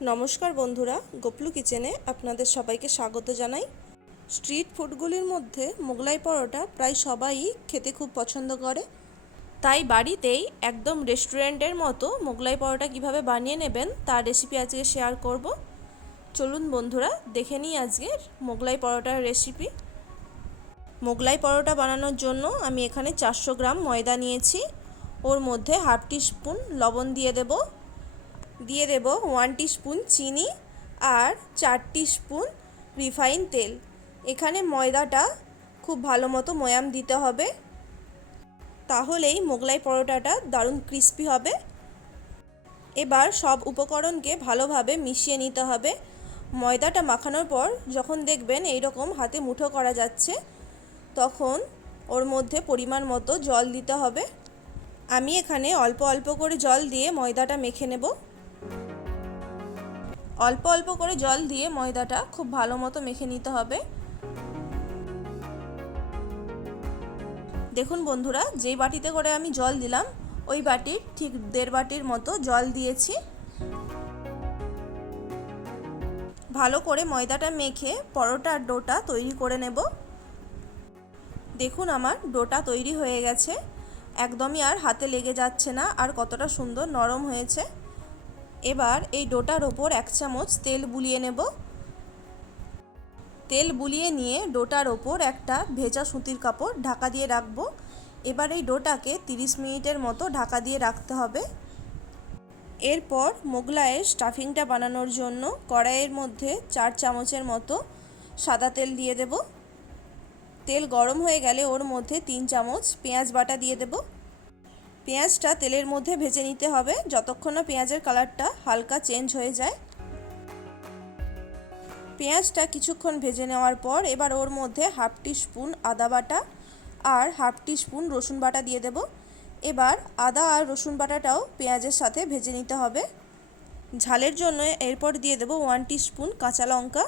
নমস্কার বন্ধুরা, গোপলু কিচেনে আপনাদের সবাইকে স্বাগত জানাই। স্ট্রিট ফুডগুলির মধ্যে মোগলাই পরোটা প্রায় সবাই খেতে খুব পছন্দ করে। তাই বাড়িতেই একদম রেস্টুরেন্টের মতো মোগলাই পরোটা কীভাবে বানিয়ে নেবেন তার রেসিপি আজকে শেয়ার করব। চলুন বন্ধুরা, দেখে নিই আজকের মোগলাই পরোটার রেসিপি মোগলাই পরোটা বানানোর জন্য আমি এখানে চারশো গ্রাম ময়দা নিয়েছি। ওর মধ্যে হাফ টি স্পুন লবণ দিয়ে দেবো। দিয়ে দেব ওয়ান স্পুন চিনি আর চার স্পুন রিফাইন তেল। এখানে ময়দাটা খুব ভালো মতো ময়াম দিতে হবে। তাহলেই মোগলাই পরোটাটা দারুণ ক্রিস্পি হবে। এবার সব উপকরণকে ভালোভাবে মিশিয়ে নিতে হবে। ময়দাটা মাখানোর পর যখন দেখবেন এইরকম হাতে মুঠো করা যাচ্ছে, তখন ওর মধ্যে পরিমাণ মতো জল দিতে হবে। আমি এখানে অল্প অল্প করে জল দিয়ে ময়দাটা মেখে নেব। অল্প অল্প করে জল দিয়ে ময়দাটা খুব ভালো মতো মেখে নিতে হবে। দেখুন বন্ধুরা, যেই বাটিতে করে আমি জল দিলাম, ওই বাটির ঠিক দেড় বাটির মতো জল দিয়েছি। ভালো করে ময়দাটা মেখে পরোটার ডোটা তৈরি করে নেব। দেখুন আমার ডোটা তৈরি হয়ে গেছে। একদমই আর হাতে লেগে যাচ্ছে না, আর কতটা সুন্দর নরম হয়েছে। এবার এই ডোটার ওপর এক চামচ তেল বুলিয়ে নেব। তেল বুলিয়ে নিয়ে ডোটার ওপর একটা ভেজা সুতির কাপড় ঢাকা দিয়ে রাখব। এবার এই ডোটাকে 30 মিনিটের মতো ঢাকা দিয়ে রাখতে হবে। এরপর মোগলাইয়ের স্টাফিংটা বানানোর জন্য কড়াইয়ের মধ্যে চার চামচের মতো সাদা তেল দিয়ে দেব। তেল গরম হয়ে গেলে ওর মধ্যে তিন চামচ পেঁয়াজ বাটা দিয়ে দেবো। পেঁয়াজটা তেলের মধ্যে ভেজে নিতে হবে। যতক্ষণ না পেঁয়াজের কালারটা হালকা চেঞ্জ হয়ে যায়। পেঁয়াজটা কিছুক্ষণ ভেজে নেওয়ার পর এবার ওর মধ্যে হাফ টি স্পুন আদা বাটা আর হাফ টি স্পুন রসুন বাটা দিয়ে দেব। এবার আদা আর রসুন বাটাটাও পেঁয়াজের সাথে ভেজে নিতে হবে। ঝালের জন্য এরপর দিয়ে দেব ওয়ান টি স্পুন কাঁচা লঙ্কা।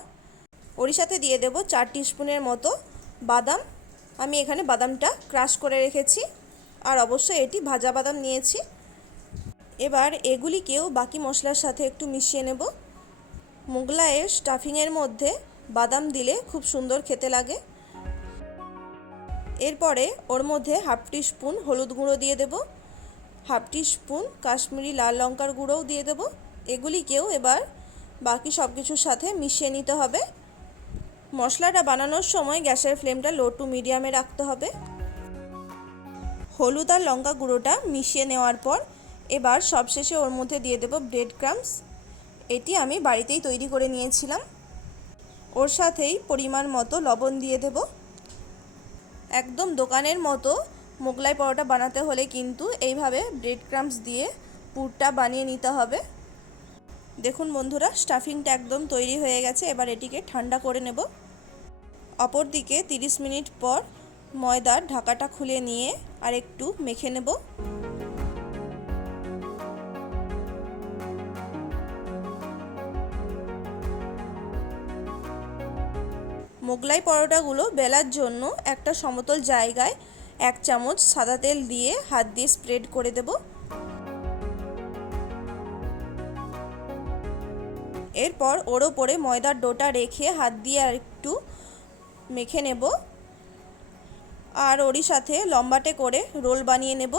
ওর সাথে দিয়ে দেব চার টি স্পুনের মতো বাদাম। আমি এখানে বাদামটা ক্রাশ করে রেখেছি। আর অবশ্যই এটি ভাজা বাদাম নিয়েছি। এবার এগুলিকেও বাকি মশলার সাথে একটু মিশিয়ে নেব। মোগলাইয়ের স্টাফিংয়ের মধ্যে বাদাম দিলে খুব সুন্দর খেতে লাগে। এরপরে ওর মধ্যে হাফ টি স্পুন হলুদ গুঁড়ো দিয়ে দেব। হাফ টি স্পুন কাশ্মীরি লাল লঙ্কার গুঁড়োও দিয়ে দেব। এগুলিকেও এবার বাকি সব কিছুর সাথে মিশিয়ে নিতে হবে। মশলাটা বানানোর সময় গ্যাসের ফ্লেমটা লো টু মিডিয়ামে রাখতে হবে। হলুদ আর লঙ্কা গুঁড়োটা মিশিয়ে নেওয়ার পর এবার সবশেষে ওর মধ্যে দিয়ে দেবো ব্রেড ক্রামস এটি আমি বাড়িতেই তৈরি করে নিয়েছিলাম। ওর সাথেই পরিমাণ মতো লবণ দিয়ে দেব। একদম দোকানের মতো মোগলাই পরোটা বানাতে হলে কিন্তু এইভাবে ব্রেড ক্রামস দিয়ে পুরটা বানিয়ে নিতে হবে। দেখুন বন্ধুরা স্টাফিংটা একদম তৈরি হয়ে গেছে। এবার এটিকে ঠান্ডা করে নেব। অপর দিকে তিরিশ মিনিট পর ময়দার ঢাকাটা খুলে নিয়ে আর একটু মেখে নেব। মোগলাই পরোটাগুলো বেলার জন্য একটা সমতল জায়গায় এক চামচ সাদা তেল দিয়ে হাত দিয়ে স্প্রেড করে দেব। এরপর ওর ওপরে ময়দার ডোটা রেখে হাত দিয়ে আর একটু মেখে নেব। আর ওরই সাথে লম্বাটে করে রোল বানিয়ে নেব।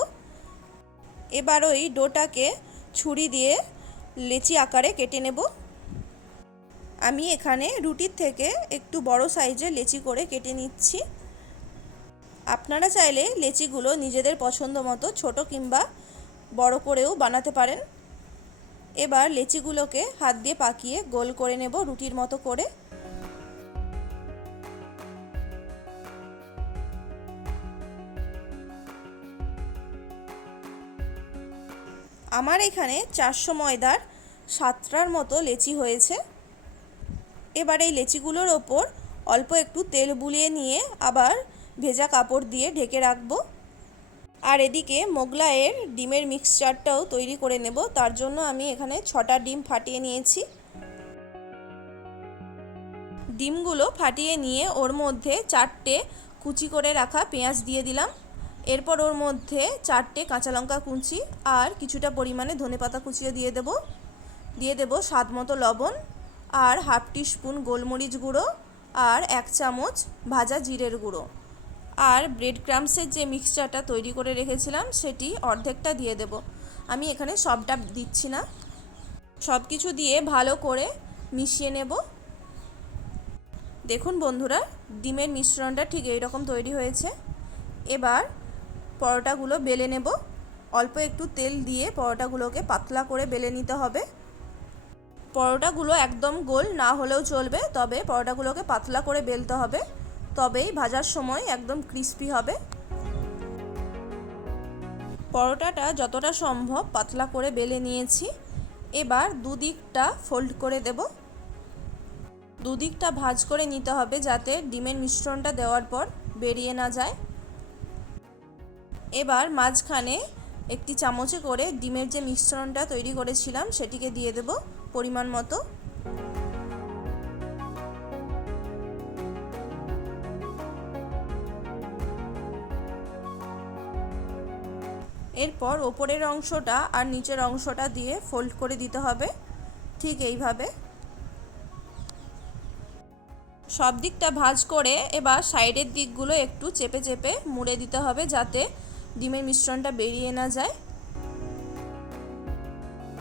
এবার ওই ডোটাকে ছুরি দিয়ে লেচি আকারে কেটে নেব। আমি এখানে রুটির থেকে একটু বড় সাইজে লেচি করে কেটে নিচ্ছি। আপনারা চাইলে লেচিগুলো নিজেদের পছন্দ মতো ছোটো কিংবা বড় করেও বানাতে পারেন। এবার লেচিগুলোকে হাত দিয়ে পাকিয়ে গোল করে নেব রুটির মতো করে। আমার এখানে চারশো ময়দার সাতটার মতো লেচি হয়েছে। এবার এই লেচিগুলোর ওপর অল্প একটু তেল বুলিয়ে নিয়ে আবার ভেজা কাপড় দিয়ে ঢেকে রাখব। আর এদিকে মোগলাইয়ের ডিমের মিক্সচারটাও তৈরি করে নেব। তার জন্য আমি এখানে ছটা ডিম ফাটিয়ে নিয়েছি। ডিমগুলো ফাটিয়ে নিয়ে ওর মধ্যে চারটে কুচি করে রাখা পেঁয়াজ দিয়ে দিলাম। এরপর ওর মধ্যে চারটে কাঁচা লঙ্কা কুচি আর কিছুটা পরিমাণে ধনে পাতা কুচিয়ে দিয়ে দেবো। দিয়ে দেব স্বাদ মতো লবণ আর হাফ স্পুন গোলমরিচ গুঁড়ো আর এক চামচ ভাজা জিরের গুঁড়ো। আর ব্রেড ক্রামসের যে মিক্সচারটা তৈরি করে রেখেছিলাম সেটি অর্ধেকটা দিয়ে দেব। আমি এখানে সবটা দিচ্ছি না। সব কিছু দিয়ে ভালো করে মিশিয়ে নেব। দেখুন বন্ধুরা, ডিমের মিশ্রণটা ঠিক এই রকম তৈরি হয়েছে। এবার পরোটাগুলো বেলে নেব। অল্প একটু তেল দিয়ে পরোটাগুলোকে পাতলা করে বেলে নিতে হবে। পরোটাগুলো একদম গোল না হলেও চলবে, তবে পরোটাগুলোকে পাতলা করে বেলতে হবে। তবেই ভাজার সময় একদম ক্রিস্পি হবে। পরোটাটা যতটা সম্ভব পাতলা করে বেলে নিয়েছি। এবার দুদিকটা ফোল্ড করে দেব। দুদিকটা ভাজ করে নিতে হবে যাতে ডিমের মিশ্রণটা দেওয়ার পর বেরিয়ে না যায়। এবার মাঝখানে একটি চামচে করে ডিমের যে মিশ্রণটা তৈরি করেছিলাম, সেটিকে দিয়ে দেব পরিমাণ মতো। এরপর ওপরের অংশটা আর নিচের অংশটা দিয়ে ফোল্ড করে দিতে হবে, ঠিক এইভাবে। সব দিকটা ভাজ করে এবার সাইডের দিকগুলো একটু চেপে চেপে মুড়ে দিতে হবে যাতে ডিমের মিশ্রণটা বেরিয়ে না যায়।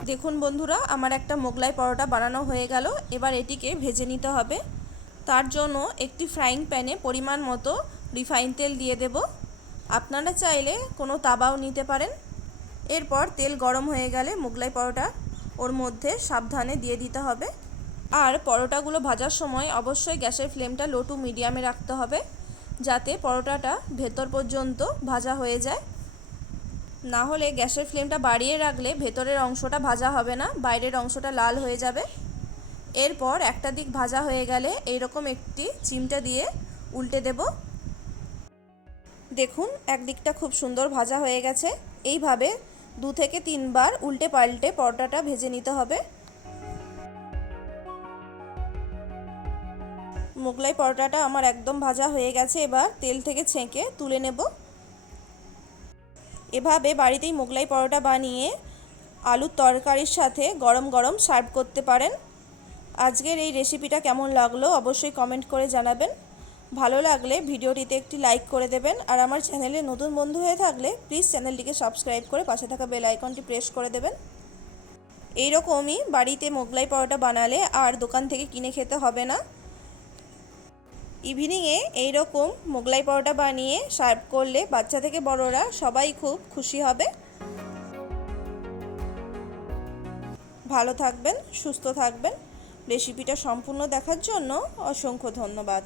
দেখুন বন্ধুরা, আমার একটা মোগলাই পরোটা বানানো হয়ে গেল। এবার এটিকে ভেজে নিতে হবে। তার জন্য একটি ফ্রাইং প্যানে পরিমাণ মতো রিফাইন তেল দিয়ে দেব। আপনারা চাইলে কোনো তাবাও নিতে পারেন। এরপর তেল গরম হয়ে গেলে মোগলাই পরোটা ওর মধ্যে সাবধানে দিয়ে দিতে হবে। আর পরোটাগুলো ভাজার সময় অবশ্যই গ্যাসের ফ্লেমটা লো টু মিডিয়ামে রাখতে হবে। যাতে পরোটাটা ভেতর পর্যন্ত ভাজা হয়ে যায়। না হলে গ্যাসের ফ্লেমটা বাড়িয়ে রাখলে ভেতরের অংশটা ভাজা হবে না, বাইরের অংশটা লাল হয়ে যাবে। এরপর একটা দিক ভাজা হয়ে গেলে এইরকম একটি চিমটা দিয়ে উল্টে দেব। দেখুন, একদিকটা খুব সুন্দর ভাজা হয়ে গেছে। এইভাবে দু থেকে তিনবার উল্টে পাল্টে পরোটাটা ভেজে নিতে হবে। মোগলাই পরোটাটা আমার একদম ভাজা হয়ে গেছে, এবার তেল থেকে ছেঁকে তুলে নেব। এভাবে বাড়িতেই মোগলাই পরোটা বানিয়ে আলুর তরকারির সাথে গরম গরম সার্ভ করতে পারেন। আজকের এই রেসিপিটা কেমন লাগল অবশ্যই কমেন্ট করে জানাবেন। ভালো লাগলে ভিডিওটিতে একটি লাইক করে দেবেন আর আমার চ্যানেলে নতুন বন্ধু হয়ে থাকলে প্লিজ চ্যানেলটিকে সাবস্ক্রাইব করে পাশে থাকা বেল আইকনটি প্রেস করে দেবেন। এইরকমই বাড়িতে মোগলাই পরোটা বানালে আর দোকান থেকে কিনে খেতে হবে না। ইভিনিংয়ে এই রকম মোগলাই পরোটা বানিয়ে সার্ভ করলে বাচ্চা থেকে বড়রা সবাই খুব খুশি হবে। ভালো থাকবেন, সুস্থ থাকবেন। রেসিপিটা সম্পূর্ণ দেখার জন্য অসংখ্য ধন্যবাদ।